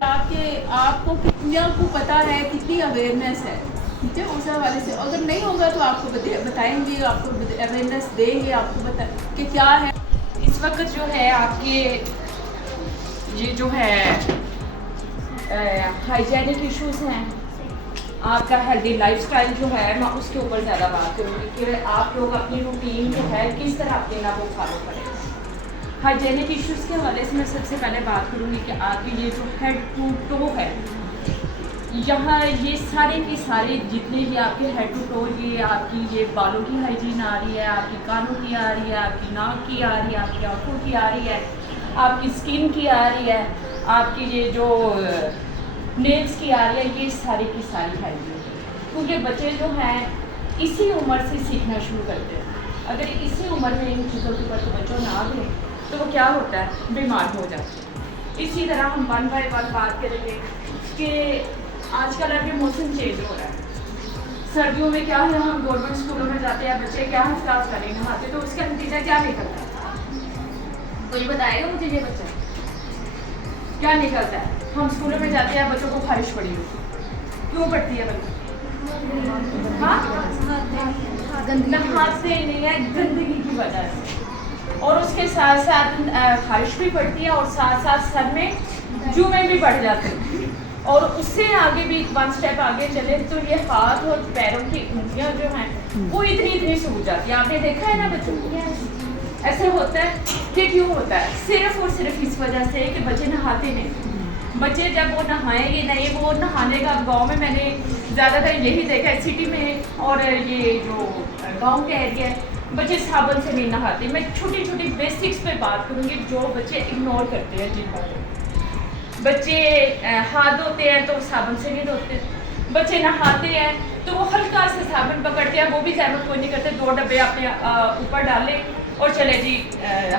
आपके आपको कितना को पता है, कितनी अवेयरनेस है, ठीक है। उस हवाले से अगर नहीं होगा तो आपको बताएंगे, आपको अवेयरनेस देंगे, आपको बता कि क्या है। इस वक्त जो है आपके ये जो है हाइजेनिक इश्यूज हैं, आपका हेल्दी लाइफस्टाइल जो है, मैं उसके ऊपर ज़्यादा बात करूँगी कि आप लोग अपनी रूटीन जो है किस तरह अपने ना वो फॉलो करें। हाइजेनिक इश्यूज़ के हवाले से मैं सबसे पहले बात करूँगी कि आपकी ये जो हेड टू टो है, यहाँ ये सारे के सारे जितने भी आपके हेड टू टो, ये आपकी ये बालों की हाइजीन आ रही है, आपकी कानों की आ रही है, आपकी नाक की आ रही है, आपकी आँखों की आ रही है, आपकी स्किन की आ रही है, आपकी ये जो नेल्स की आ रही है, ये सारी की सारी हाइजीन। क्योंकि बच्चे जो हैं इसी उम्र से सीखना शुरू करते हैं। अगर इसी उम्र में इन चीज़ों के ऊपर तवज्जो ना दें तो वो क्या होता है, बीमार हो जाते हैं। इसी तरह हम 1 बाय 1 बात करेंगे कि आजकल अभी मौसम चेंज हो रहा है। सर्दियों में क्या है, हम गवर्नमेंट स्कूलों में जाते हैं, बच्चे क्या हिसाब करें नहाते, तो उसका नतीजा क्या निकलता है, कोई बताएगा मुझे ये बच्चा क्या निकलता है? हम स्कूलों में जाते हैं, बच्चों को खारिश पड़ी होती, क्यों पड़ती है बच्चों? हाँ, नहाते नहीं है, गंदगी की वजह से। और उसके साथ साथ खारिश भी पड़ती है और साथ साथ सर में जुएं भी बढ़ जाते हैं। और उससे आगे भी 1 स्टेप आगे चले तो ये हाथ और पैरों की उंगलियां जो हैं वो इतनी सूज जाती है। आपने देखा है ना बच्चों को ऐसे होता है। ये क्यों होता है? सिर्फ और सिर्फ इस वजह से कि बच्चे नहाते नहीं। बच्चे जब वो नहाएंगे नहीं, वो नहाने का गाँव में मैंने ज़्यादातर यही देखा है, सिटी में और ये जो गाँव के एरिया है, बच्चे साबुन से नहीं नहाते। मैं छोटी छोटी बेसिक्स पे बात करूँगी जो बच्चे इग्नोर करते हैं। जिन बातों बच्चे हाथ धोते हैं तो साबुन से नहीं धोते, बच्चे नहाते हैं तो वो हल्का से साबुन पकड़ते हैं, वो भी जहमत कोई नहीं करते, 2 डब्बे अपने ऊपर डाले और चले जी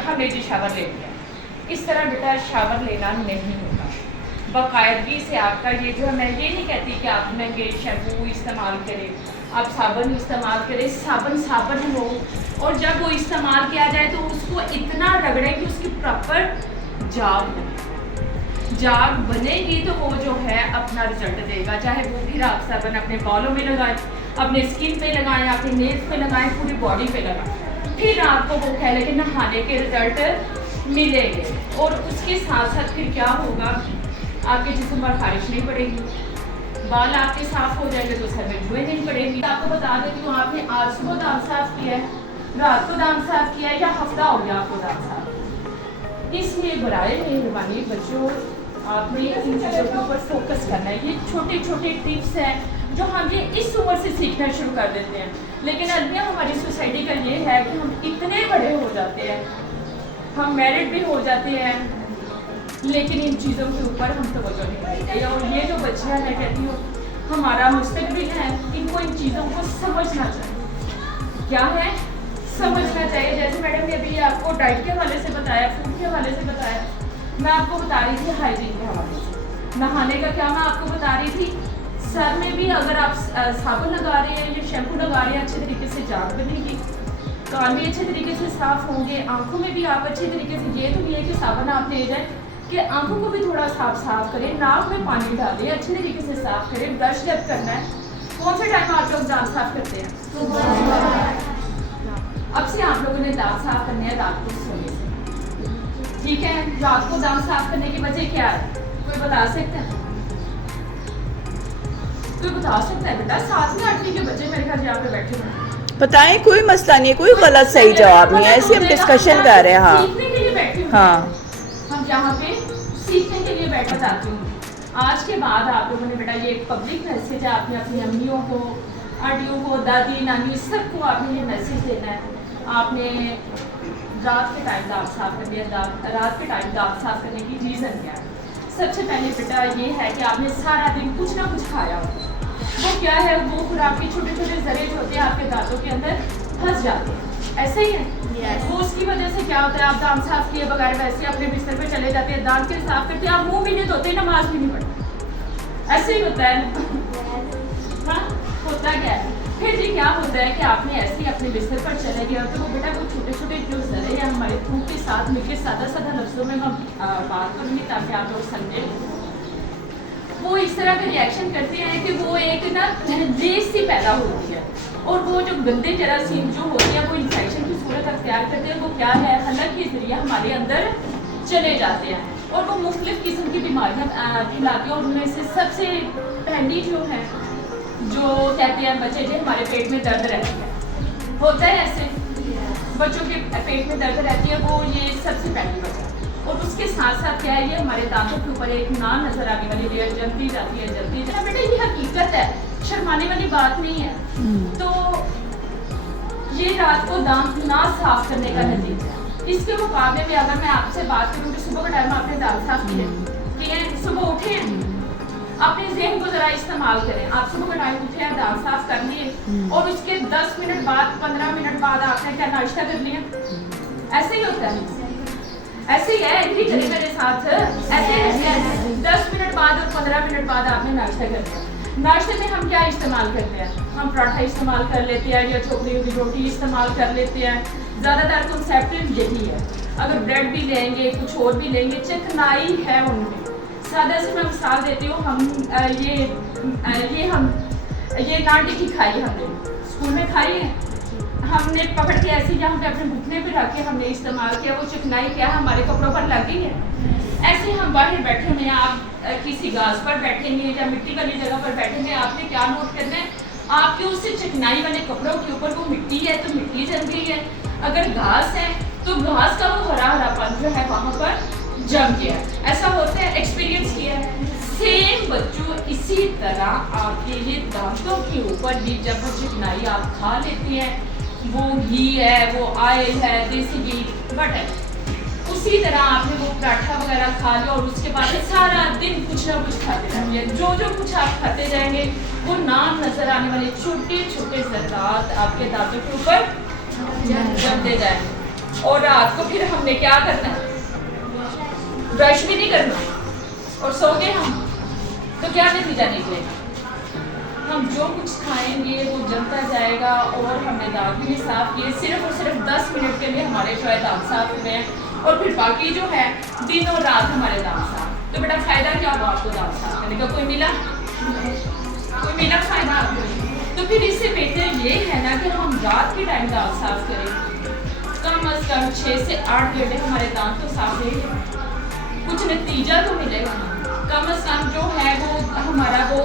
हमने जी शावर ले लिया। इस तरह बेटा शावर लेना नहीं होगा। बाकायदगी से आपका ये जो है, मैं ये नहीं कहती कि आप महंगे शैम्पू इस्तेमाल करें, आप साबुन इस्तेमाल करें, साबुन हो, और जब वो इस्तेमाल किया जाए तो उसको इतना रगड़ें कि उसकी प्रॉपर जाग बने। जाग बनेगी तो वो जो है अपना रिजल्ट देगा। चाहे वो फिर आप साबुन अपने बालों में लगाएं, अपने स्किन पे लगाएं, अपने नेल्स पे लगाएं, पूरी बॉडी पे लगाएं, फिर आपको वो कह लें कि नहाने के रिजल्ट मिलेंगे। और उसके साथ साथ फिर क्या होगा, आपके जिस्म पर खारिश नहीं पड़ेगी, बाल आपके साफ हो जाएंगे तो सर में जुएं नहीं पड़ेगी। आपको बता देती हूँ, आपने आज सुबह दांत साफ किया है, रात को दांत साफ किया है, या हफ्ता हो गया आपको दांत साफ, इसलिए बराए मेहरबानी बच्चों आपने इन चीज़ों के ऊपर फोकस करना है। ये छोटे छोटे टिप्स हैं जो हम ये इस उम्र से सीखना शुरू कर देते हैं। लेकिन अलविया हमारी सोसाइटी का ये है कि हम इतने बड़े हो जाते हैं, हम मैरिड भी हो जाते हैं, लेकिन इन चीज़ों के ऊपर हम तवज्जो नहीं देते। और ये जो बच्चियाँ मैं कहती हूँ हमारा मुस्तकबिल है, इनको इन चीज़ों को समझना चाहिए। क्या है? समझना चाहिए। जैसे मैडम ने अभी आपको डाइट के हवाले से बताया, फूड के हवाले से बताया, मैं आपको बता रही थी हाइजीन के हवाले से। नहाने का क्या मैं आपको बता रही थी, सर में भी अगर आप साबुन लगा रहे हैं या शैम्पू लगा रहे हैं, अच्छे तरीके से जाग बनेगी, कान भी अच्छे तरीके से साफ होंगे, आँखों में भी आप अच्छे तरीके से, ये तो नहीं है कि साबुन आप ले जाए कि आंखों को भी थोड़ा साफ करें, नाक में पानी डालें, अच्छे तरीके से साफ करें। ब्रश जब करना है, कौन से टाइम आप लोग दांत साफ करते हैं? अब से आप लोगों ने दांत साफ करने हैं रात को सोने से, ठीक है? रात को दांत साफ करने की वजह क्या है, कोई बता सकता है? कोई बता सकता है बेटा? 7 में 8वीं के बच्चे मेरे ख्याल यहाँ पे बैठे हैं, बताएं, कोई मसला नहीं, कोई गलत सही जवाब नहीं है, ऐसे हम डिस्कशन कर रहे हैं। हाँ, सीखने के लिए बैठे हुए हाँ, हम यहाँ पे सीखने के लिए बैठा जाती हूँ। आज के बाद आप लोगों ने बेटा ये एक पब्लिक मैसेज है, आपने अपनी अम्मियों को, आंटियों को, दादी नानी सबको आपने ये मैसेज देना है। आपने रात के टाइम दांत साफ कर लिया। रात के टाइम दांत साफ करने की रीज़न क्या है? सबसे पहले बेटा ये है कि आपने सारा दिन कुछ ना कुछ खाया हो। वो क्या है, वो फिर आपके छोटे छोटे जरे जो होते हैं आपके दांतों के अंदर फंस जाते हैं, ऐसे ही है। वो उसकी वजह से क्या होता है, आप दांत साफ किए बगैर वैसे अपने बिस्तर पे चले जाते हैं, दांत के साफ करते हैं, आप मुंह भी नहीं धोते, नमाज भी नहीं पढ़ते, ऐसे ही होता है। हाँ, होता क्या है फिर जी, क्या होता है कि आपने ऐसे ही अपने बिस्तर पर चले गए तो वो बेटा वो छोटे छोटे जो जरे हैं हमारे थूक के साथ मिलकर सादा सादा लफ्ज़ों में मैं बात करूँगी ताकि आप लोग समझें वो इस तरह का रिएक्शन करते हैं कि वो एक ना रेस सी पैदा होती है, और वो जो गंदे जरासीम जो होते हैं वो इन्फेक्शन की सूरत अख्तियार करते हैं। वो क्या है, हलक के जरिए हमारे अंदर चले जाते हैं और वो मुख्तलिफ किस्म की बीमारियाँ फैलाते हैं। और उनमें से सबसे पहली जो है, जो कहते हैं बच्चे जो हमारे पेट में दर्द रहती है, होता है ऐसे बच्चों के पेट में दर्द रहती है, वो ये सबसे पहली वजह। और उसके साथ साथ क्या है, ये हमारे दांतों के ऊपर एक ना नजर आने वाली लेयर जलती जाती है, जलती जाती है। बेटा ये हकीकत है, शर्माने वाली बात नहीं है। तो ये रात को दांत ना साफ करने का नतीजा है। इसके मुकाबले में अगर मैं आपसे बात करूँ कि सुबह का टाइम आपने दांत साफ किए, सुबह उठे अपने ज़हन को ज़रा इस्तेमाल करें। आप सुबह का टाइम उठे हैं, दांत साफ कर लिए और उसके 10 मिनट बाद 15 मिनट बाद आपने क्या नाश्ता कर लिया, ऐसे ही होता है, ऐसे ही है, एग्री करें मेरे साथ, ऐसे है। 10 मिनट बाद और 15 मिनट बाद आपने नाश्ता कर लिया। नाश्ते में हम क्या इस्तेमाल करते हैं, हम पराठा इस्तेमाल कर लेते हैं या छोकरी की रोटी इस्तेमाल कर लेते हैं। ज़्यादातर कंसेप्ट यही है। अगर ब्रेड भी लेंगे, कुछ और भी लेंगे, चिकनाई है उनमें। सादा से मैं मिसाल देती हूँ, हम ये नान टिक्की खाई हमने स्कूल में खाई है, हमने पकड़ के ऐसे यहाँ पे अपने घुटने पे रख के हमने इस्तेमाल किया, वो चिकनाई क्या हमारे कपड़ों पर लगी है। ऐसे हम बाहर बैठे हुए हैं, आप किसी घास पर बैठेंगे या मिट्टी वाली जगह पर बैठेंगे, आपने क्या नोट करना है, आपके उससे चिकनाई वाले कपड़ों के ऊपर वो मिट्टी है तो मिट्टी जम गई है, अगर घास है तो घास का वो हरा हरापन जो है वहाँ पर जम गया। ऐसा होता है, एक्सपीरियंस किया है। सेम बच्चों इसी तरह आपके ये दांतों के ऊपर भी जब वो चिकनाई आप खा लेते हैं, वो घी है, वो ऑयल है, देसी घी बटर, उसी तरह आपने वो पराठा वगैरह खा लिया और उसके बाद सारा दिन कुछ ना कुछ खाते रहेंगे। जो कुछ आप खाते जाएंगे वो नाम नजर आने वाले छोटे छोटे ज़रात आपके दांतों के ऊपर जमते जाएंगे। और रात को फिर हमने क्या करना है, ब्रश भी नहीं करना और सो गए हम, तो क्या नतीजा निकलेगा, हम जो कुछ खाएंगे वो जमता जाएगा। और हमने दांत भी नहीं साफ किए, सिर्फ और सिर्फ 10 मिनट के लिए हमारे जो है दांत साफ हुए हैं और फिर बाकी जो है दिन और रात हमारे दांत साफ। तो बेटा फ़ायदा क्या हुआ आपको दांत साफ करने का, कोई मिला फ़ायदा आपको? तो फिर इससे बेहतर ये है ना कि हम रात के टाइम दांत साफ करें, कम अज़ कम 6 से 8 घंटे हमारे दांत तो साफ रहेंगे, कुछ नतीजा तो मिलेगा। कम अज़ कम जो है वो हमारा वो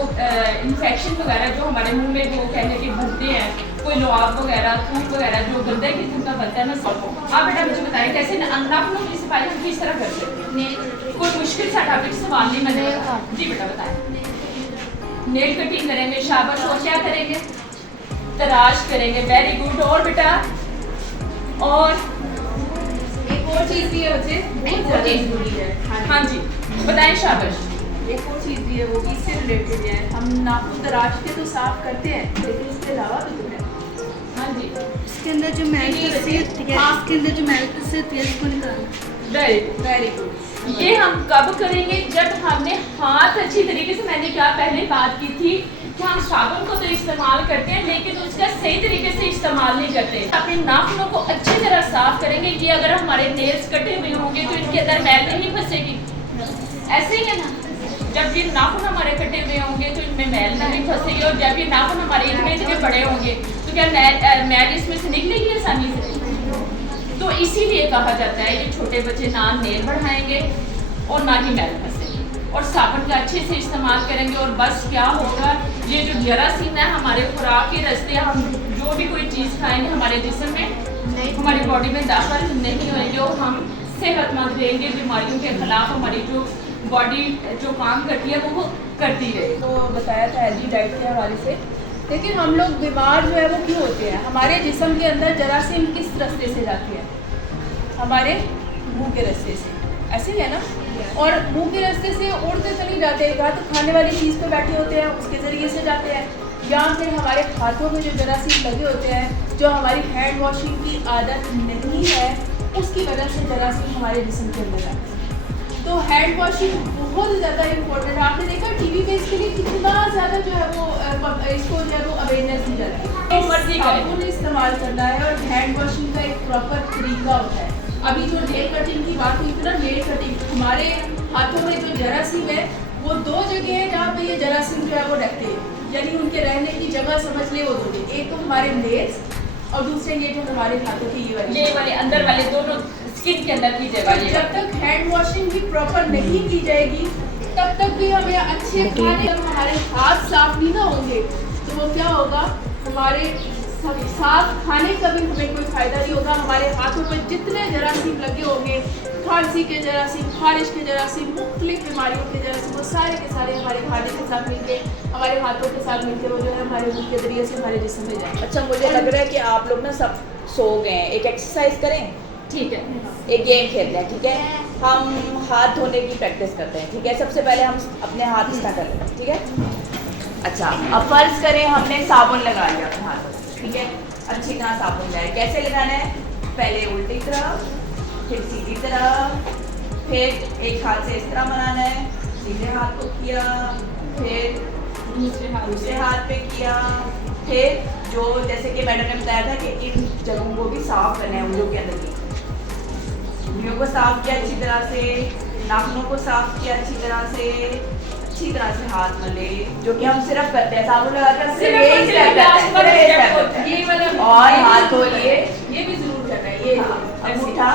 इन्फेक्शन वगैरह जो हमारे मुंह में वो कहने के बनते हैं, कोई लुआब वगैरह, थूक वगैरह जो गंदे किस्म का बनता है ना, सब आप बेटा मुझे बताएं कैसे नाखूनों की सफाई हम किस तरह कर सकते हैं? कोई मुश्किल सा टॉपिक सवाल नहीं मैंने, जी बेटा बताएं। नेल कटिंग करेंगे, शाबाश, और क्या करेंगे, तराश करेंगे, वेरी गुड। और बेटा और एक और चीज़ भी है बच्चे, एक और चीज़ जरूरी है। हाँ जी बताएं, शाबाश। एक और चीज़ भी है, वो भी इससे रिलेटेड है। हम नाखून तराश के तो साफ करते हैं, लेकिन इसके अलावा भी तो है। हाँ जी, इसके अंदर जो मैल होती है, इसके अंदर जो मैल होती है उसको निकालना। Very good. ये हम कब करेंगे, जब हमने हाथ अच्छी तरीके से, मैंने क्या पहले बात की थी कि हम साबुन को तो इस्तेमाल करते हैं लेकिन उसका सही तरीके से इस्तेमाल नहीं करते। अपने नाखूनों को अच्छी तरह साफ करेंगे। ये अगर हमारे नेल्स कटे हुए होंगे तो इनके अंदर मैल नहीं फंसेगी, ऐसे ही है ना। जब ये नाखून हमारे कटे हुए होंगे तो इनमें मैल नहीं फंसेगी, और जब ये नाखून हमारे इतने बड़े होंगे तो क्या मैल इसमें से निकलेगी आसानी से? तो इसीलिए कहा जाता है ये छोटे बच्चे ना नेल बढ़ाएंगे और ना ही मैल फंसेगी, और साबुन का अच्छे से इस्तेमाल करेंगे। और बस क्या होगा, ये जो जरासीम है हमारे खुराक के रास्ते, हम जो भी कोई चीज़ खाएंगे हमारे जिस्म में, हमारी बॉडी में दाखिल नहीं होंगे और हम सेहतमंद रहेंगे। बीमारियों के खिलाफ हमारी जो बॉडी जो काम करती है वो करती रहे। तो बताया था हेल्दी डाइट के हवाले से, लेकिन हम लोग बीमार जो है वो क्यों होते हैं? हमारे जिस्म के अंदर जरासीम किस रास्ते से जाती है? हमारे मुंह के रास्ते से, ऐसे ही है ना। और मुंह के रास्ते से उड़ते तो नहीं जाते, या तो खाने वाली चीज़ पे बैठे होते हैं उसके ज़रिए से जाते हैं, या फिर हमारे हाथों में जो जरासीम लगे होते हैं, जो हमारी हैंड वॉशिंग की आदत नहीं है उसकी वजह से जरासीम हमारे जिस्म के अंदर जाते हैं। तो हैंड वॉशिंग बहुत ज़्यादा इम्पोर्टेंट है। आपने देखा टीवी पे इसके लिए कितना ज़्यादा जो है वो इसको जो है वो अवेयरनेस दी जाती है। मर्जी करें, साबुन इस्तेमाल करना है और हैंड वॉशिंग का एक प्रॉपर तरीका होता है। अभी जो नेल कटिंग की बात हुई थी ना, नेल कटिंग, हमारे हाथों में जो जरासीम है वो दो जगह है जहाँ पे ये जरासीम जो है वो रहते हैं, यानी उनके रहने की जगह समझ ले वो दो जगह, एक तो हमारे नेल्स और दूसरे ये जो हमारे हाथों की ये वाले अंदर वाले दोनों स्किन के अंदर की जगह ये जब तक हैंड वॉशिंग भी प्रॉपर नहीं की जाएगी तब तक भी हमें अच्छे खाने, जब हमारे हाथ साफ नहीं ना होंगे तो वो क्या होगा, हमारे साफ खाने का भी हमें कोई फायदा नहीं होगा। हमारे हाथों पर जितने जरासीम लगे होंगे, खांसी के जरासीम, खारिश के जरासीम, मुख्तलिफ बीमारियों के जरासीम, वो सारे के सारे हमारे खाने के साथ मिलके, हमारे हाथों के साथ मिलके वो जो है हमारे मुंह के जरिए से हमारे जिस्म में जाए। अच्छा, मुझे लग रहा है कि आप लोग ना सब सो गए हैं। एक एक्सरसाइज करें, ठीक है। एक गेम खेलते हैं, ठीक है? हम हाथ धोने की प्रैक्टिस करते हैं, ठीक है? सबसे पहले हम अपने हाथ इस तरह कर लेते हैं, ठीक है? अच्छा, अब फर्ज करें हमने साबुन लगा लिया अपने हाथों में, ठीक है? अच्छी तरह साबुन लगाए। कैसे लगाना है? पहले उल्टी तरफ, फिर सीधी तरफ, फिर एक हाथ से इस तरह बनाना है, सीधे हाथ को किया, फिर दूसरे हाथ पे किया, फिर जो जैसे कि मैडम ने बताया था कि इन जगहों को भी साफ करना है, उंगलियों के अंदर की उंगलियों को साफ किया अच्छी तरह से, नाखूनों को साफ किया अच्छी तरह से हाथ मले, जो कि हम सिर्फ करते हैं, साबुन लगाकर सिर्फ यही स्टेप करते हैं, ये वाला और हाथ धो लिए, ये भी जरूर करना है, ये अंगूठा,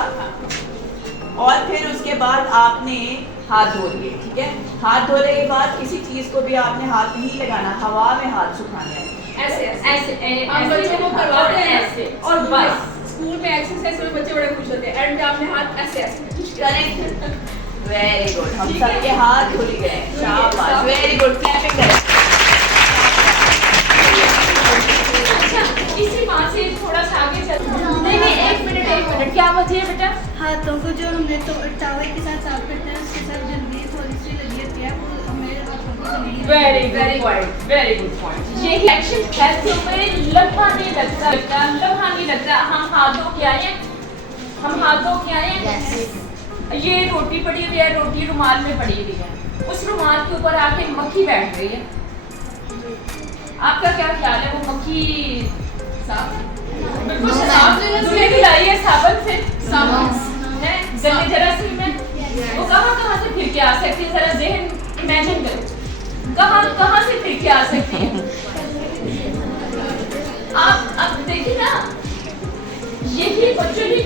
और फिर उसके बाद आपने हाथ धो लिए, ठीक है? हाथ धोने के बाद किसी चीज को भी आपने हाथ नहीं लगाना, हवा में हाथ सुखाना है, ऐसे ऐसे हम बच्चों को करवाते हैं ऐसे और बस स्कूल में एक्सरसाइज में बच्चे बड़े खुश होते हैं, एंड में आपने हाथ ऐसे ऐसे करेक्ट, वेरी गुड, हम सबके हाथ धुल गए, शाबाश, वेरी गुड, क्लैपिंग करें। अच्छा, इसी बात से थोड़ा सा आगे चल। नहीं, एक मिनट, क्या बात है बेटा? हाथों को जो हमने तो टावल के साथ साफ करते हैं उसके साथ जल्दी थोड़ी सी लगी होती है वो हमें हाथों को नहीं वेरी गुड पॉइंट। यही एक्शन हेल्थ के ऊपर लम्हा नहीं लगता। हम हाथ धो के आए हैं, ये रोटी पड़ी हुई है, रोटी रुमाल में पड़ी हुई है, उस रुमाल के ऊपर आके मक्खी बैठ गई है। आपका क्या ख्याल है? वो मक्खी बिल्कुल साफ धुले लाई है साबुन से, है गंदे जरासीम में, वो कहाँ से फिर के आ सकती है? जरा ज़हन इमेजिन करो, कहाँ से फिर के आ सकती है? आप अब देखिए ना, यही बच्चों की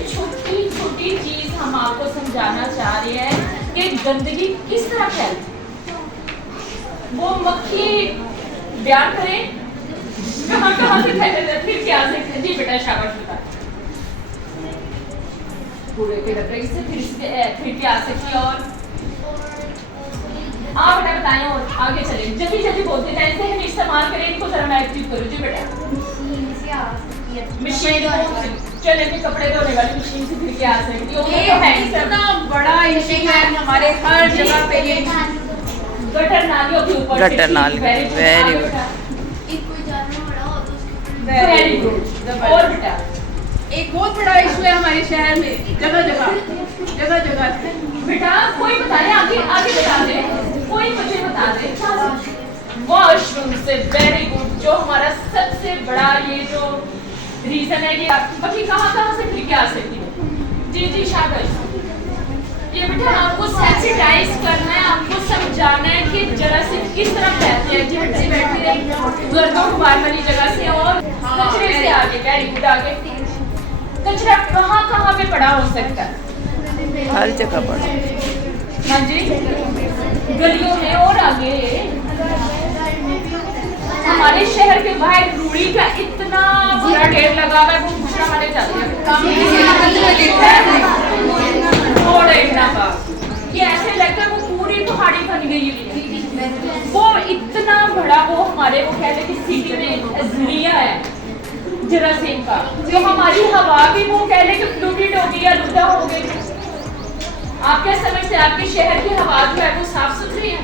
छोटी चीज हम आपको समझाना चाह रहे हैं कि गंदगी किस तरह फैलती है। वो मक्खी बयान करें कहाँ से फैलते फिर क्या आ सकते हैं? जी बेटा, शाबाश बेटा, पूरे के डबरे से फिर क्या आ सकती है? और आप बेटा बताएं, और आगे चले, जल्दी बोलते हैं, ऐसे हम इस्तेमाल करें इनको, जरा मैं एक्टिव करूँ। जी बेटा, मशीन चले भी कपड़े धोने वाली मशीन से फिर क्या आ सकती है? ये है इतना बड़ा इशू है हमारे हर जगह पे, ये गटर नालियों के ऊपर गटर नाली, वेरी गुड, वेरी गुड। और बेटा, एक बहुत बड़ा इशू है हमारे शहर में, जगह जगह बेटा कोई बताए, आगे बता दे, कोई मुझे बता दे। वॉशरूम से, वेरी गुड, जो हमारा सबसे बड़ा ये जो रीजन है कि बाकी कहाँ से फिर क्या आ सकती है? जी शाबाश। ये बेटा आपको सेंसिटाइज करना है, आपको समझाना है कि जरासीम किस तरह फैलते हैं। जी बेटा, बैठे रहिए गर्दन वाली जगह से, और कचरे से आगे, वेरी गुड, आगे कचरा कहाँ पे पड़ा हो सकता है? हर जगह पड़ा, हाँ जी, गलियों में, और आगे हमारे शहर के बाहर रूड़ी का इतना बड़ा ढेर लगा हुआ है, वो दूसरा वाले जाते हैं थोड़ा इतना का, ये ऐसे लगता है वो पूरी पहाड़ी बन गई है। वो इतना बड़ा, वो हमारे वो कहते हैं कि सिटी में जरिया है जरासीम का, जो हमारी हवा भी वो कह ले कि फ्लूइड हो गई या लुदा हो गई। आप क्या समझते हैं आपके शहर की हवा जो है वो साफ सुथरी है?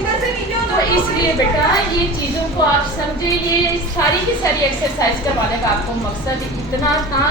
इधर से नीचे हो। तो इसलिए बेटा ये चीज़ों को आप समझे, ये सारी की सारी एक्सरसाइज करवाने का आपको मकसद इतना था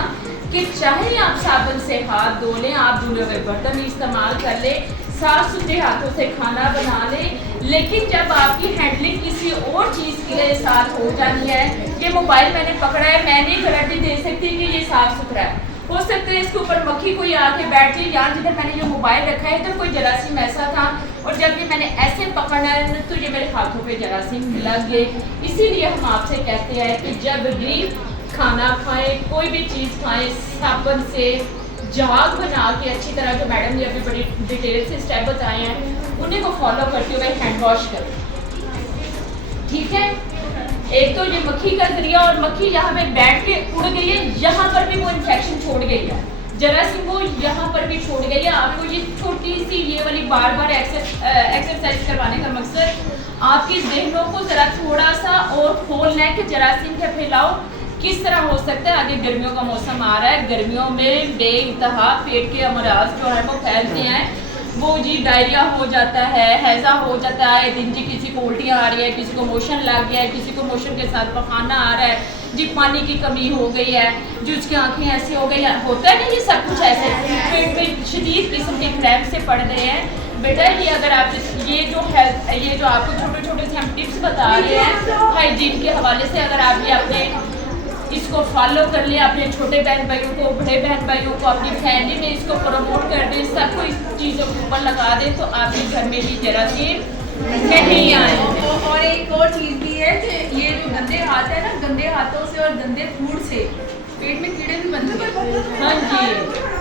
कि चाहे आप साबुन से हाथ धो लें, आप धुले हुए बर्तन इस्तेमाल कर ले, साफ सुथरे हाथों से खाना बना ले, लेकिन जब आपकी हैंडलिंग किसी और चीज़ के साथ हो जाती है, ये मोबाइल मैंने पकड़ा है, मैं नहीं गारंटी दे सकती कि ये साफ सुथरा है। हो सकता है इसके ऊपर मक्खी कोई आके बैठ जाए, यहाँ जिधर मैंने ये मोबाइल रखा है इधर कोई जरासीम ऐसा था और जब ये मैंने ऐसे पकड़ा है ना, तो ये मेरे हाथों पे जरासीम लग गए। इसीलिए हम आपसे कहते हैं कि जब भी खाना खाएं, कोई भी चीज़ खाएं, साबुन से झाग बना के अच्छी तरह, जो मैडम ने अभी बड़ी डिटेल से स्टेप बताए हैं, उन्हीं को फॉलो करते हुए हैंड वॉश करें, ठीक है। एक तो ये मक्खी का जरिया, और मक्खी यहाँ पे बैठ के उड़ गई है, यहाँ पर भी वो इन्फेक्शन छोड़ गई है, जरासीम वो यहाँ पर भी छोड़ गई है। आपको ये छोटी सी ये वाली बार बार एक्सरसाइज करवाने का मकसद आपके जहनों को ज़रा थोड़ा सा और खोलना है कि जरासीम का फैलाव किस तरह हो सकता है। आगे गर्मियों का मौसम आ रहा है, गर्मियों में बेइंतहा पेट के अमराज जो है वो फैलते हैं, वो जी डायरिया हो जाता है, हैज़ा हो जाता है, दिन जी किसी को उल्टियाँ आ रही है, किसी को मोशन लग गया है, किसी को मोशन के साथ पखाना आ रहा है, जी पानी की कमी हो गई है, जो उसकी आंखें ऐसी हो गई है, होता है ना ये सब कुछ ऐसे, पेट में शदीद किस्म के क्रैम्प से पड़ रहे हैं। बेटा ये अगर आप ये जो हेल्थ, ये जो आपको छोटे छोटे से हम टिप्स बता रहे हैं हाइजीन के हवाले से, अगर आप ये अपने इसको फॉलो कर लें, अपने छोटे बहन भाइयों को, बड़े बहन भाइयों को, अपनी फैमिली में इसको प्रमोट कर दें, सबको इस चीज़ों के ऊपर लगा दें, तो आपके घर में भी जरासीम नहीं आए। और एक और चीज़ भी है कि ये जो गंदे हाथ है ना, गंदे हाथों से और गंदे फूड से पेट में कीड़े भी बनते हैं। हाँ जी,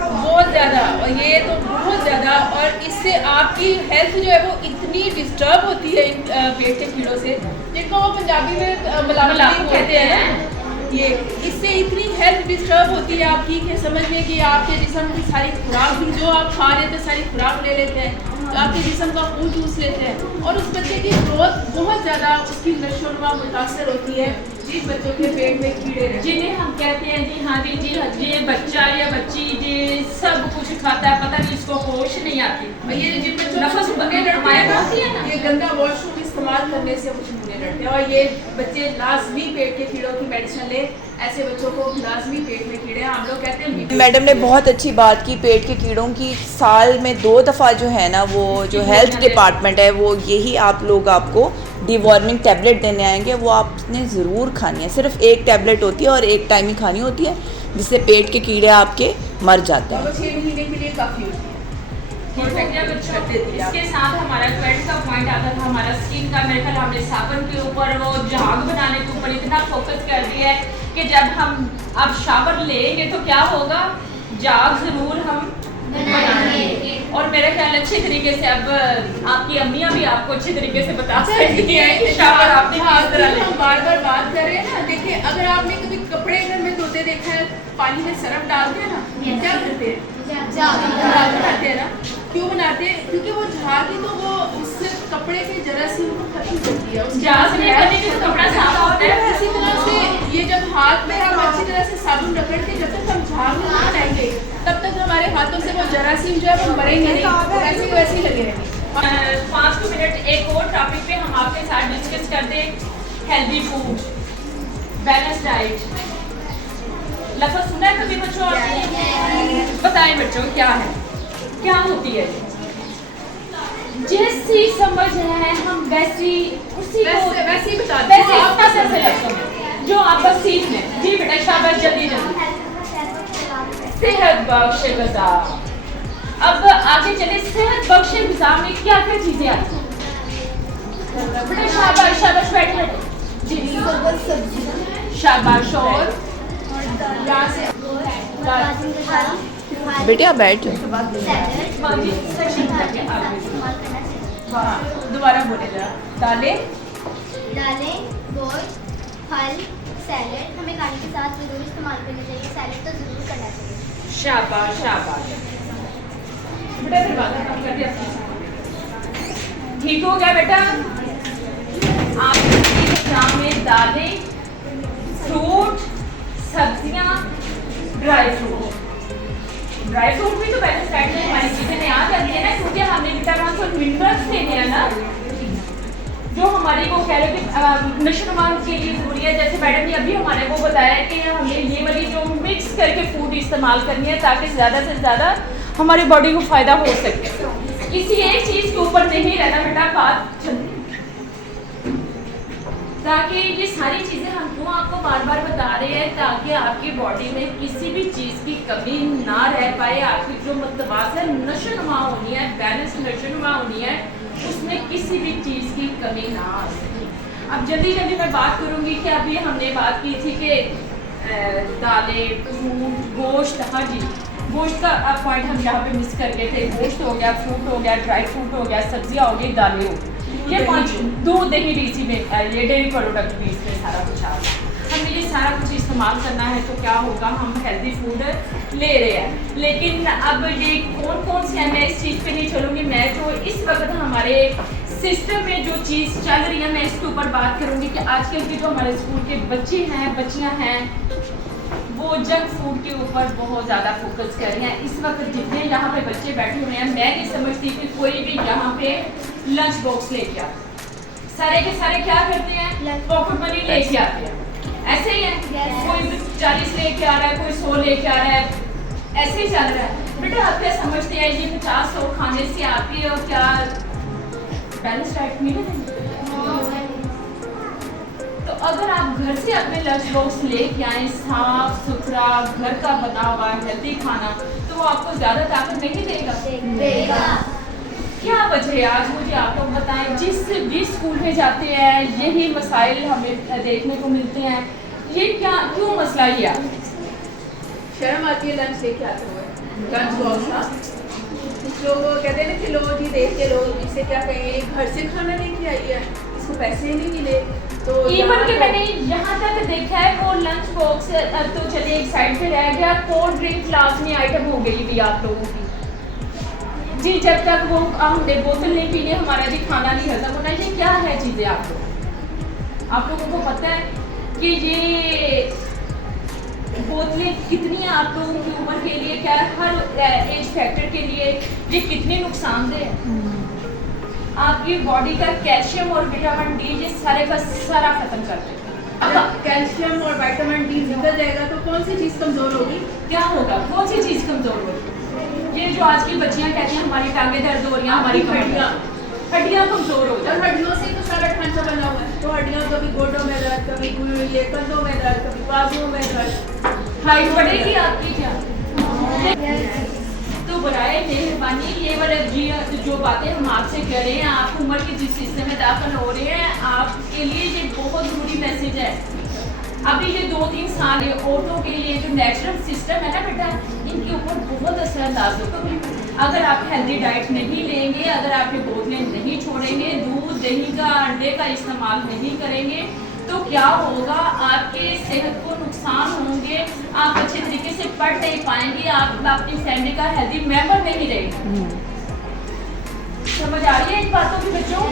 बहुत ज़्यादा, और ये तो बहुत ज़्यादा, और इससे आपकी हेल्थ जो है वो इतनी डिस्टर्ब होती है इन पेट के कीड़ों से, जिनको वो पंजाबी में मलामती कहते हैं ना, ये इससे इतनी हेल्थ डिस्टर्ब होती है आपकी कि समझिए कि आपके जिस्म की सारी खुराक भी जो आप खा रहे थे सारी खुराक ले लेते हैं, तो आपके जिस्म का खून चूस लेते हैं, और उस बच्चे की ग्रोथ बहुत ज़्यादा, उसकी नशोनुमा मुतासर होती है जिस बच्चों के पेट में कीड़े रहते हैं, जिन्हें हम कहते हैं जी हाँ जी ये बच्चा या बच्ची ये सब कुछ खाता है, पता नहीं इसको होश नहीं आती। ये जिन बच्चों नफस को बगैर हमारे पास ही है ना, ये गंदा वॉशरूम इस्तेमाल करने से कुछ मुझे डरते हैं, और ये बच्चे लाजमी पेट के कीड़ों की मेडिसिन ले, ऐसे बच्चों को लाजमी पेट में कीड़े, हम लोग कहते हैं। मैडम ने बहुत अच्छी बात की पेट के कीड़ों की। साल में 2 दफ़ा जो है ना, वो जो हेल्थ डिपार्टमेंट है वो यही आप लोग आपको डिवॉर्मिंग टैबलेट देने आएंगे, वो आपने ज़रूर खानी है। सिर्फ एक टैबलेट होती है और एक टाइम ही खानी होती है, जिससे पेट के कीड़े आपके मर जाते हैं। 6 महीने के लिए काफ़ी होती है। इसके साथ हमारा ट्वेल्थ का पॉइंट आता था हमारा स्किन का। मेरे ख्याल हमने साबुन के ऊपर वो झाग बनाने के ऊपर इतना फोकस कर दिया है कि जब हम अब शावर लेंगे तो क्या होगा, झाग ज़रूर हम बनाएंगे। और मेरे ख्याल अच्छे तरीके से अब आपकी अम्मियाँ भी आपको अच्छे तरीके से बता सकती हैं कि शावर आपने किस तरह लेना। हम बार बार बात कर रहे हैं ना, देखिए अगर आपने कभी कपड़े घर में धोते देखा है, पानी में सरफ डालते हैं ना, क्या करते हैं, झाग बनाते हैं ना। क्यों बनाते हैं? क्योंकि वो झाग ही तो वो उससे कपड़े के जरासीम को खत्म करती है, झाग से करने से कपड़ा साफ होता है। इसी तरह से ये जब हाथ में हम अच्छी तरह से साबुन रगड़ के जब तक हम झाग नहीं हटाएंगे तब तक हमारे हाथों से वो जरासीम जो है वो मरेंगे नहीं, वैसे ही वैसे ही लगे रहेंगे। 5 मिनट एक और टॉपिक पे हम आपके साथ डिस्कस करते हैं, हेल्दी फूड, बैलेंस डाइट। लफ्ज़ सुना है कभी बच्चों आपने? बताएं बच्चों क्या है, क्या होती है? जैसी समझ है हम वैसी उसी को वैसे ही बता दें। वैसे आप कैसे लफ्ज़ों में जो आप बस सीख लें। जी बेटा शाबाश, जल्दी जल्दी। सेहत बख्श ग़िज़ा। अब आगे चले, सेहत बख्श ग़िज़ा में क्या क्या चीज़ें आती हैं? बेटा शाबाश शाबाश, बैठे बैठे जी शाबाश। और यहाँ से बेटे आप बैठ जाओ। दोबारा बोले जरा। दालें, गोश्त, फल, सैलेड हमें खाने के साथ जरूर इस्तेमाल करना चाहिए। सैलेड तो जरूर करना चाहिए। शाबाश शाबाश। बेटा फिर बात कम कर दिया, ठीक हो गया बेटा। आपके एग्जाम में दालें, फ्रूट, सब्जियां, ड्राई फ्रूट भी तो बैलेंस डाइट में हमारी चीज़ें में आ जाती है ना, क्योंकि हमने विटामिन और मिनरल्स देने हैं ना, जो हमारे को कह रहे कि नशोनुमा के लिए ज़रूरी है। जैसे मैडम ने अभी हमारे को बताया कि हमें ये वाली जो मिक्स करके फूड इस्तेमाल करनी है ताकि ज़्यादा से ज़्यादा हमारी बॉडी को फ़ायदा हो सके। किसी एक चीज़ के ऊपर नहीं रहना बेटा, बात ताकि ये सारी चीज़ें हम क्यों आपको बार बार बता रहे हैं, ताकि आपकी बॉडी में किसी भी चीज़ की कमी ना रह पाए। आपकी जो मतवाज़न नशोनुमा होनी है, बैलेंस नशोनुमा होनी है, उसमें किसी भी चीज़ की कमी ना आ सके। अब जल्दी जल्दी मैं बात करूँगी कि अभी हमने बात की थी कि दालें, फ्रूट, गोश्त, हाँ जी, गोश्त का पॉइंट हम यहाँ पे मिस कर गए थे। गोश्त हो गया, फ्रूट हो गया, ड्राई फ्रूट हो गया, सब्जियाँ हो गई, दालें हो गई, ये 5 दूध, दही भी इसी में, ये डेयरी प्रोडक्ट भी इसमें सारा कुछ आ रहा है। हमें ये सारा कुछ इस्तेमाल करना है तो क्या होगा, हम हेल्दी फूड ले रहे हैं। लेकिन अब ये कौन कौन से हैं, मैं इस चीज़ पे नहीं चलूँगी। मैं जो इस वक्त हमारे सिस्टम में जो चीज़ चल रही है मैं इसके ऊपर बात करूँगी कि आजकल के जो हमारे स्कूल के बच्चे हैं, बच्चियाँ हैं, वो जंक फूड के ऊपर बहुत ज़्यादा फोकस कर रहे हैं। इस वक्त जितने यहाँ पे बच्चे बैठे हुए हैं, मैं नहीं समझती कि कोई भी यहाँ पे लंच बॉक्स लेके आता। सारे के सारे क्या करते हैं, पॉकेट मनी लेके आते हैं। ऐसे ही है, कोई 40 लेके आ रहा है, कोई 100 लेके आ रहा है, ऐसे ही चल रहा है। बेटा आप क्या समझते हैं ये 50-100 खाने से आपकी और क्या बैलेंस डाइट मिलेगी? तो अगर आप घर से अपने लंच बॉक्स लेके आए, साफ सुथरा घर का बना हुआ हेल्दी खाना, तो वो आपको ज़्यादा ताकत नहीं देगा। क्या वजह है, आज मुझे आप लोग बताएं। जिस भी स्कूल में जाते हैं यही मसाइल हमें देखने को मिलते हैं। ये क्या, क्यों मसला ये है? शर्म आती है लंच लेके आते हुए, लंच बॉक्स। हाँ, कुछ लोग कहते हैं ना कि लोग जी देख के लोग इससे क्या कहेंगे, घर से खाना लेके आई है, इसको पैसे ही नहीं मिले। तो इवन कि मैंने यहाँ तक देखा है वो लंच बॉक्स तो चलिए एक साइड पे रह गया, कोल्ड ड्रिंक लाजमी आइटम हो गई भी आप लोगों की जी। जब तक वो हमने बोतल नहीं पीनी, हमारा भी खाना नहीं खत्म होना। ये क्या है चीज़ें आप लोगों को पता है कि ये बोतलें कितनी आप लोगों की उम्र के लिए, क्या हर एज फैक्टर के लिए ये कितनी नुकसानदेह है। आपकी बॉडी का कैल्शियम और विटामिन डी ये सारे का सारा खत्म कर देगा। अब कैल्शियम और विटामिन डी निकल जाएगा तो कौन सी चीज़ कमज़ोर होगी? क्या होगा, कौन सी चीज़ कमज़ोर होगी? ये जो आज की बच्चियां कहती हैं हमारी टांगें दर्द हो रही हैं, हमारी हड्डियाँ कमज़ोर हो और जाए। हड्डियों से तो सारा ढांचा बना हुआ है, तो हड्डियाँ कभी गोडों में दर्द, कभी ये कंधों में दर्द, कभी बाजुओं में दर्द। हाइट बढ़ेगी आपकी क्या? तो बराए मेहरबानी ये वाले जो बातें हम आपसे कर रहे हैं, आप उम्र के जिस हिस्से में दाखिल हो रहे हैं, आपके लिए ये बहुत ज़रूरी मैसेज है। अभी ये 2-3 साल औरतों के लिए जो नेचुरल सिस्टम है ना बेटा, इनके ऊपर बहुत असरअंदाज होगा। अगर आप हेल्दी डाइट नहीं लेंगे, अगर आप ये बोतलें नहीं छोड़ेंगे, दूध, दही का, अंडे का इस्तेमाल नहीं करेंगे, तो क्या होगा, आपके सेहत को नुकसान होंगे, आप अच्छे तरीके से पढ़ नहीं पाएंगे, आप अपनी फैमिली का हेल्दी मेंबर नहीं रहेंगे। समझ आ रही है इन बातों की बच्चों?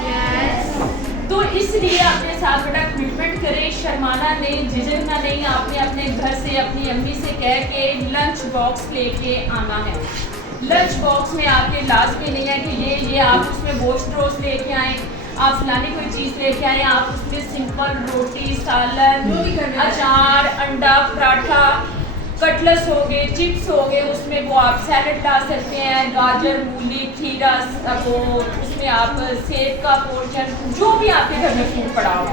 तो इसलिए अपने साथ बेटा कमिटमेंट करें, शर्माना नहीं, झिझकना नहीं। आपने अपने घर से अपनी अम्मी से कह के लंच बॉक्स लेके आना है। लंच बॉक्स में आपके लाजमी नहीं है कि ये आप उसमें गोश्त रोस्ट लेके आएँ, आप फलानी कोई चीज़ लेके आए, आप उसमें सिंपल रोटी, सालन, अचार, अंडा, पराठा, कटलेट्स हो गए, चिप्स हो गए, उसमें वो आप सैलड ला सकते हैं, गाजर, मूली, खीरा, वो उसमें आप सेब का पोर्शन, जो भी आपके घर में फूड पड़ा हो,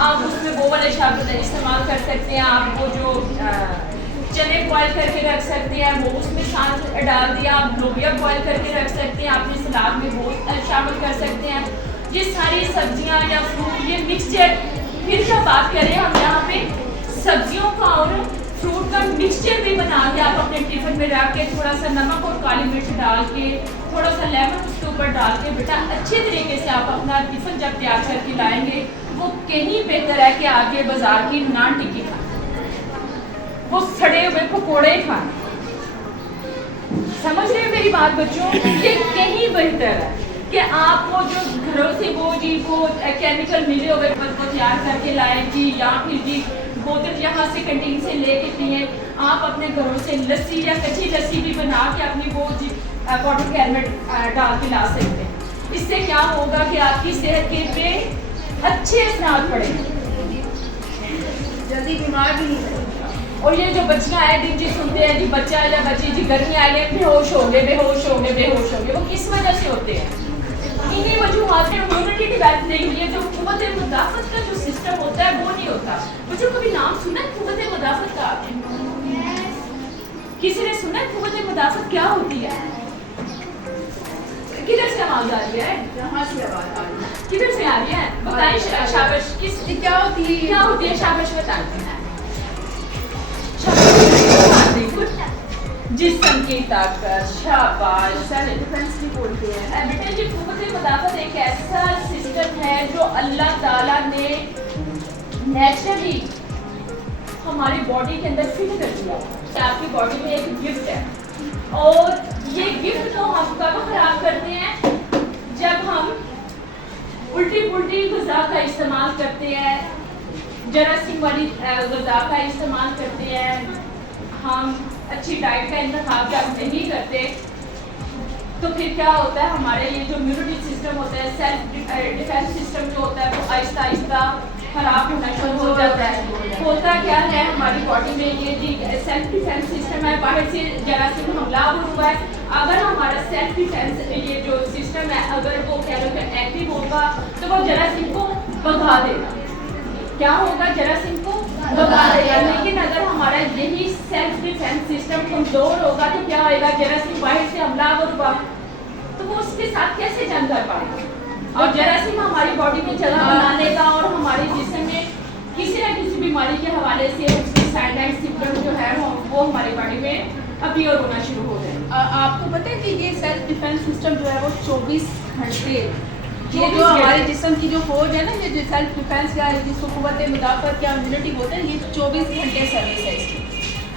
आप उसमें वो वाले शब्द इस्तेमाल कर सकते हैं। आप वो जो चने बॉयल करके रख सकते हैं, वो उसमें साथ डाल दिया। आप लोबिया बॉयल करके रख सकते हैं, अपने सलाद में वो शामिल कर सकते हैं। ये सारी सब्जियां या फ्रूट, ये मिक्सचर, फिर क्या बात करें हम यहाँ पे सब्जियों का और फ्रूट का मिक्सचर भी बना के आप अपने टिफिन में रख के थोड़ा सा नमक और काली मिर्च डाल के, थोड़ा सा लेमन उसके ऊपर डाल के बेटा अच्छे तरीके से आप अपना टिफिन जब तैयार करके लाएंगे, वो कहीं बेहतर है कि आगे बाजार की नान टिक्की खाएं, वो सड़े हुए पकौड़े खाएं। समझ रहे हो मेरी बात बच्चों? ये कहीं बेहतर है कि आप वो जो घरों से वो केमिकल मिले हुए को तैयार करके लाएं जी, या फिर जी बोतल यहाँ से कैंटीन से लेके पिए। आप अपने घरों से लस्सी या कच्ची लस्सी भी बना के अपनी वो जी बॉटल कैन में डाल के ला सकते हैं। इससे क्या होगा कि आपकी सेहत के पे अच्छे असर पड़ेंगे, जल्दी बीमार भी नहीं पड़ेगा। और ये जो बच्चियाँ आए दिन जी सुनते हैं जी बच्चा या बच्ची जी गर्मी आए बेहोश होंगे, बेहोश होंगे, बेहोश होंगे, वो किस वजह से होते हैं? इन्हीं वजूहात में इम्यूनिटी डेवलप नहीं हुई है। जो कुव्वत मुदाफ़त का जो सिस्टम होता है वो नहीं होता। बच्चों कभी नाम सुना है कुव्वत मुदाफ़त का? किसी ने सुना है कुव्वत मुदाफ़त क्या होती है? किधर से आवाज आ रही है? यहाँ से आवाज आ रही है। किधर से आ रही है? बताइए शाबाश, किस ये क्या होती है? क्या होती है? शाबाश बताते हैं। शाबाश, जिस्म की ताकत, शाबाश। सेल्फ डिफेंस भी बोलते हैं। बेटा जी, कुव्वत मुदाफ़त एक ऐसा सिस्टम है जो अल्लाह ताला ने नेचुरली हमारी बॉडी के अंदर फिट कर दिया कि आपकी बॉडी में एक गिफ्ट है। और ये गिफ्ट तो हम कब खराब करते हैं? जब हम उल्टी पुल्टी ग़िज़ा का इस्तेमाल करते हैं, जरासीम वाली ग़िज़ा का इस्तेमाल करते हैं, हम अच्छी डाइट का इंतखाब जब नहीं करते तो फिर क्या होता है, हमारे ये जो इम्यूनिटी सिस्टम होता है, सेल्फ डिफेंस सिस्टम जो होता है वो आहिस्ता आहिस्ता खराब होना शुरू हो जाता है। होता क्या है, हमारी बॉडी में ये जी सेल्फ डिफेंस सिस्टम है, बाहर से जरासीम हमलावर हुआ है, अगर हमारा सेल्फ डिफेंस ये जो सिस्टम है अगर वो कह लो कि एक्टिव होगा तो वो जरासीम को भगा देगा। क्या होगा? जरासीम को भगा देगा। लेकिन अगर हमारा यही सेल्फ डिफेंस सिस्टम कमजोर होगा तो क्या होगा? जरासीम बाहर से हमलावर हुआ तो वो उसके साथ कैसे जंग कर पाएगा? और जरासीम हमारी बॉडी में जगह बना लेगा और हमारे जिस्म में किसी न किसी बीमारी के हवाले से उसके साइड लाइट सिम्टम जो है वो हमारी बॉडी में अपीयर होना शुरू हो जाए। आपको पता है कि ये सेल्फ डिफेंस सिस्टम जो है वो 24 घंटे, ये 24 जो हमारे घंटे। जिस्म की जो फौज है ना, ये जो सेल्फ डिफेंस या जिसको कुव्वत मुदाफ़त या इम्यूनिटी बोलते हैं, ये 24 घंटे सर्विस है इसकी।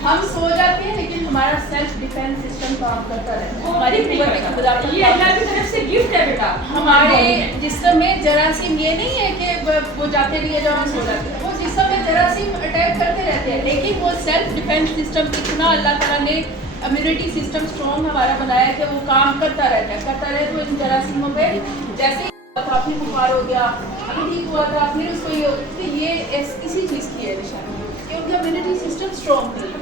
हम सो जाते हैं लेकिन हमारा सेल्फ डिफेंस सिस्टम काम करता रहता है। हमारी कुव्वत मुदाफ़त ये अल्लाह की तरफ से गिफ्ट है बेटा। हमारे जिस्म में जरासीम ये नहीं है कि वो जाते भी है जब हम सो जाते हैं, वो जिस्म में जरासीम अटैक करते रहते हैं, लेकिन वो सेल्फ डिफेंस सिस्टम इतना अल्लाह ताला ने इम्यूनिटी सिस्टम स्ट्रॉन्ग हमारा बनाया है कि वो काम करता रहता है तो इन जरासीमों पे जैसे था, फिर बुखार हो गया, अभी ठीक हुआ था, फिर उसको ये तो ये इसी चीज़ की है निशानी कि उनका इम्यूनिटी सिस्टम स्ट्रॉन्ग नहीं है,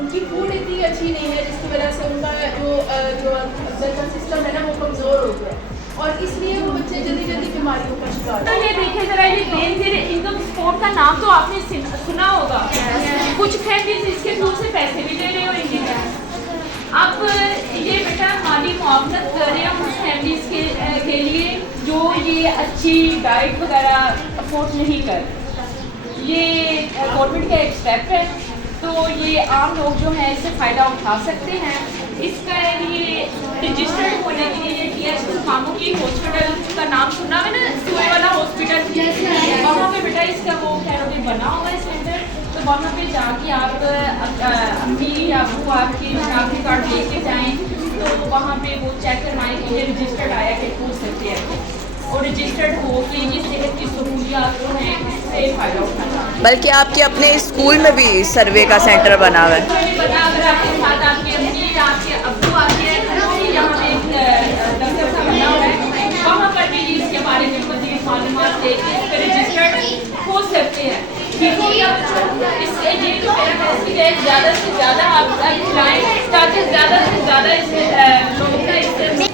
उनकी फूड इतनी अच्छी नहीं है जिसकी वजह से उनका जो अंदर का सिस्टम है ना वो कमज़ोर हो गया और इसलिए वो बच्चे जल्दी जल्दी बीमारियों का शिकार तो ये देखिए जरा, ये गेन गेन इनकम सपोर्ट का नाम तो आपने सुना होगा। कुछ फैमिलीज इसके थ्रू से पैसे भी दे रहे होंगे। अब ये बेटा माली मुआवनत कर रहे हैं उन फैमिलीज के लिए जो ये अच्छी डाइट वगैरह अफोर्ड नहीं कर। ये गवर्नमेंट का एक स्टेप है, तो ये आम लोग जो हैं इससे फ़ायदा उठा सकते हैं। इसका लिए रजिस्टर्ड होने के लिए TH खामों की हॉस्पिटल का नाम सुना है ना, सुए वाला हॉस्पिटल, वहाँ पे बेटा इसका वो कैरोटी बना हुआ है सेंटर, तो वहाँ पे जाके आप अम्मी या अबू आपकी शनाख्ती कार्ड लेके जाएँ तो वहाँ पे वो चेक करवाएं कि ये रजिस्टर्ड आया कि हो सकते हैं और रजिस्टर्ड हो कि ये सेहत की सहूलियात जो हैं इससे फ़ायदा उठाना। बल्कि आपके अपने स्कूल में भी सर्वे का सेंटर बना हुआ है। मुझे पता अगर आपके साथ आपके अम्मी या आपके अब्बू आते हैं तो यहाँ पे एक दफ्तर सा बना हुआ है, वहाँ पर भी इसके बारे में मज़ीद मालूमात लेके रजिस्टर्ड हो सकते हैं। ठीक हो गया? इससे ये तो मेरा मैसेज है, ज़्यादा से ज़्यादा आप खिलाएँ ताकि ज़्यादा से ज़्यादा इस लोगों का इससे